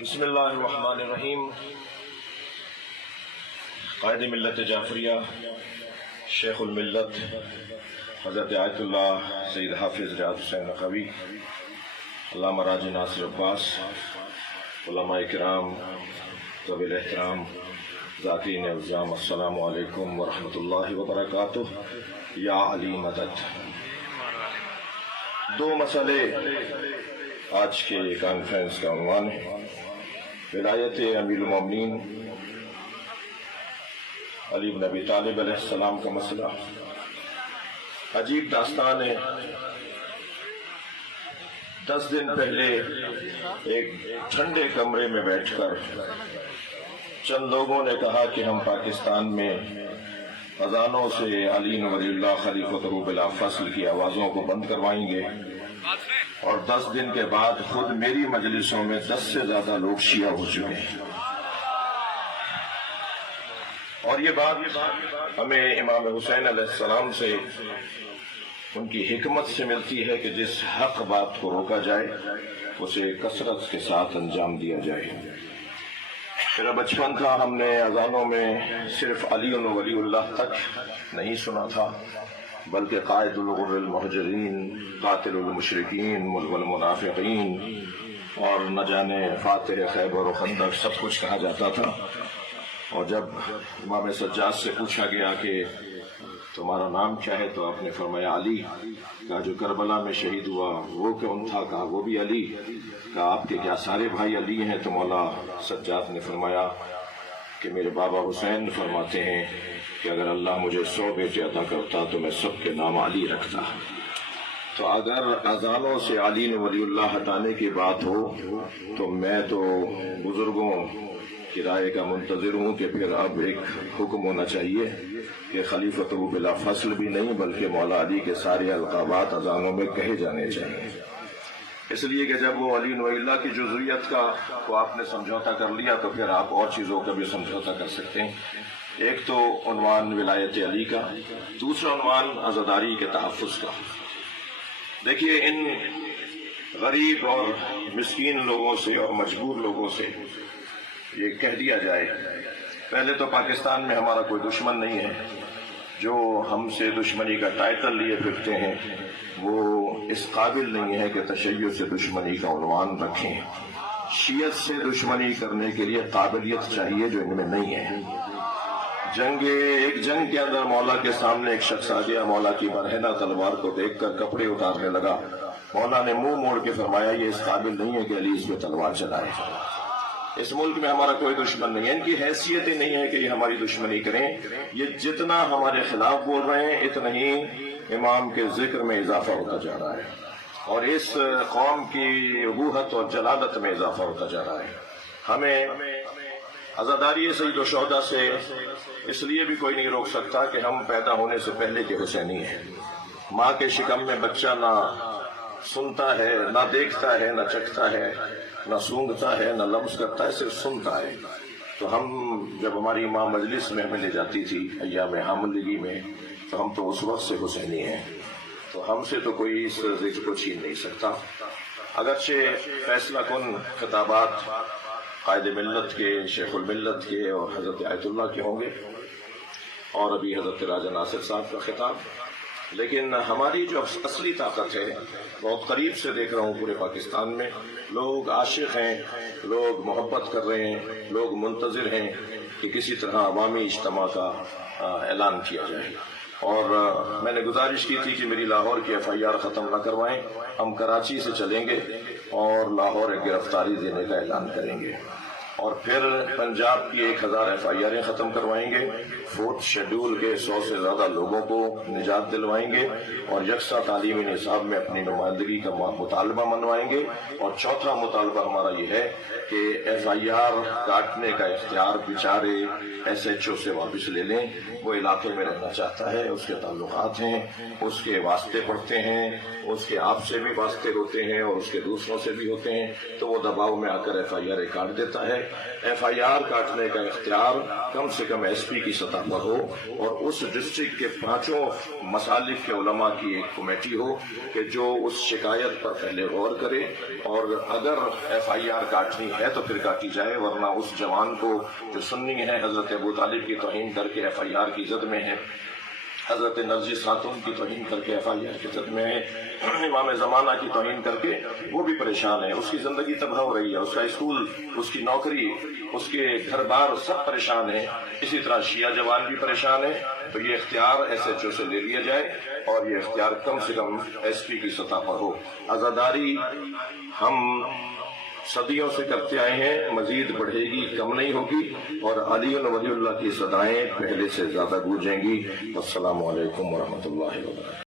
بسم اللہ الرحمن الرحیم۔ قائد ملت جعفریہ شیخ الملت حضرت آیت اللہ سید حافظ ریاض حسین نقوی، علامہ راجی ناصر عباس، علماء کرام، ذوی الاحترام، ذاکرین الزام، السلام علیکم ورحمۃ اللہ وبرکاتہ۔ یا علی مدد۔ دو مسئلے آج کے کانفرنس کا عنوان ہے۔ ولایت امیر المومنین علی بن ابی طالب علیہ السلام کا مسئلہ۔ عجیب داستان ہے۔ 10 دن پہلے ایک ٹھنڈے کمرے میں بیٹھ کر چند لوگوں نے کہا کہ ہم پاکستان میں اذانوں سے علی ولی اللہ خلیفۃ بلا فصل کی آوازوں کو بند کروائیں گے، اور 10 دن کے بعد خود میری مجلسوں میں 10 سے زیادہ لوگ شیعہ ہو چکے ہیں۔ اور یہ بات ہمیں امام حسین علیہ السلام سے، ان کی حکمت سے ملتی ہے کہ جس حق بات کو روکا جائے اسے کثرت کے ساتھ انجام دیا جائے۔ میرا بچپن تھا، ہم نے اذانوں میں صرف علی ولی اللہ تک نہیں سنا تھا، بلکہ قائد الغر المحجرین، قاتل المشرکین والمنافقین، اور نہ جانے فاتح خیبر و خندق سب کچھ کہا جاتا تھا۔ اور جب امام سجاد سے پوچھا گیا کہ تمہارا نام کیا ہے تو آپ نے فرمایا علی۔ کہا جو کربلا میں شہید ہوا وہ کون تھا؟ کہا وہ بھی علی۔ کہا آپ کے کیا سارے بھائی علی ہیں؟ تو مولا سجاد نے فرمایا کہ میرے بابا حسین فرماتے ہیں کہ اگر اللہ مجھے 100 بیٹے عطا کرتا تو میں سب کے نام علی رکھتا۔ تو اگر اذانوں سے علی ولی اللہ ہٹانے کی بات ہو تو میں تو بزرگوں کی رائے کا منتظر ہوں کہ پھر اب ایک حکم ہونا چاہیے کہ خلیفۃ بلا فصل بھی نہیں بلکہ مولا علی کے سارے القابات اذانوں میں کہے جانے چاہیے، اس لیے کہ جب وہ علی ولی اللہ کی جزویت کا کو آپ نے سمجھوتا کر لیا تو پھر آپ اور چیزوں کا بھی سمجھوتا کر سکتے ہیں۔ ایک تو عنوان ولایت علی کا، دوسرا عنوان عزاداری کے تحفظ کا۔ دیکھیے، ان غریب اور مسکین لوگوں سے اور مجبور لوگوں سے یہ کہہ دیا جائے، پہلے تو پاکستان میں ہمارا کوئی دشمن نہیں ہے۔ جو ہم سے دشمنی کا ٹائٹل لیے پھرتے ہیں وہ اس قابل نہیں ہے کہ تشیع سے دشمنی کا عنوان رکھیں۔ شیعت سے دشمنی کرنے کے لیے قابلیت چاہیے جو ان میں نہیں ہے۔ ایک جنگ کے اندر مولا کے سامنے ایک شخص آ گیا، مولا کی برہنہ تلوار کو دیکھ کر کپڑے اتارنے لگا۔ مولا نے منہ موڑ کے فرمایا یہ اس قابل نہیں ہے کہ علی اس پہ تلوار چلائے۔ اس ملک میں ہمارا کوئی دشمن نہیں ہے، ان کی حیثیت ہی نہیں ہے کہ یہ ہماری دشمنی کریں۔ یہ جتنا ہمارے خلاف بول رہے ہیں اتنا ہی امام کے ذکر میں اضافہ ہوتا جا رہا ہے، اور اس قوم کی ابوہت اور جلالت میں اضافہ ہوتا جا رہا ہے۔ ہمیں عزاداری سید الشہداء سے اس لیے بھی کوئی نہیں روک سکتا کہ ہم پیدا ہونے سے پہلے کے حسینی ہیں۔ ماں کے شکم میں بچہ نہ سنتا ہے، نہ دیکھتا ہے، نہ چکھتا ہے، نہ سونگتا ہے، نہ لمس کرتا ہے، صرف سنتا ہے۔ تو ہم جب ہماری ماں مجلس میں ہمیں لے جاتی تھی ایام حاملگی میں تو ہم تو اس وقت سے حسینی ہیں، تو ہم سے تو کوئی اس ذکر کو چھین نہیں سکتا۔ اگرچہ فیصلہ کن خطابات قائد ملت کے، شیخ الملت کے اور حضرت آیت اللہ کے ہوں گے، اور ابھی حضرت راجہ ناصر صاحب کا خطاب، لیکن ہماری جو اصلی طاقت ہے بہت قریب سے دیکھ رہا ہوں پورے پاکستان میں، لوگ عاشق ہیں، لوگ محبت کر رہے ہیں، لوگ منتظر ہیں کہ کسی طرح عوامی اجتماع کا اعلان کیا جائے۔ اور میں نے گزارش کی تھی کہ میری لاہور کی FIR ختم نہ کروائیں، ہم کراچی سے چلیں گے اور لاہور ایک گرفتاری دینے کا اعلان کریں گے، اور پھر پنجاب کی 1000 FIRیں ختم کروائیں گے، 4تھ شیڈول کے 100 سے زیادہ لوگوں کو نجات دلوائیں گے، اور یکساں تعلیمی نصاب میں اپنی نمائندگی کا مطالبہ منوائیں گے۔ اور چوتھا مطالبہ ہمارا یہ ہے کہ FIR کاٹنے کا اختیار بیچارے SHO سے واپس لے لیں۔ وہ علاقے میں رہنا چاہتا ہے، اس کے تعلقات ہیں، اس کے واسطے پڑتے ہیں، اس کے آپ سے بھی واسطے ہوتے ہیں اور اس کے دوسروں سے بھی ہوتے ہیں، تو وہ دباؤ میں آ کر FIR کاٹ دیتا ہے۔ FIR کاٹنے کا اختیار کم سے کم SP کی سطح پر ہو، اور اس ڈسٹرکٹ کے 5 مسالک کے علماء کی ایک کمیٹی ہو کہ جو اس شکایت پر پہلے غور کرے، اور اگر FIR کاٹنی ہے تو پھر کاٹی جائے، ورنہ اس جوان کو جو سنی ہے حضرت ابو طالب کی توہین کر کے FIR کی زد میں ہے، حضرت نرجس خاتون کی توہین کر کے FIR کی زد میں ہے، امام زمانہ کی توہین کر کے وہ بھی پریشان ہے، اس کی زندگی تباہ ہو رہی ہے، اس کا اسکول، اس کی نوکری، اس کے گھر بار سب پریشان ہیں، اسی طرح شیعہ جوان بھی پریشان ہے۔ تو یہ اختیار SHO سے لے لیا جائے، اور یہ اختیار کم سے کم SP کی سطح پر ہو۔ عزاداری ہم صدیوں سے کرتے آئے ہیں، مزید بڑھے گی، کم نہیں ہوگی، اور علی ولی اللہ کی صدائیں پہلے سے زیادہ گونجیں گی۔ السلام علیکم ورحمۃ اللہ وبرکاتہ۔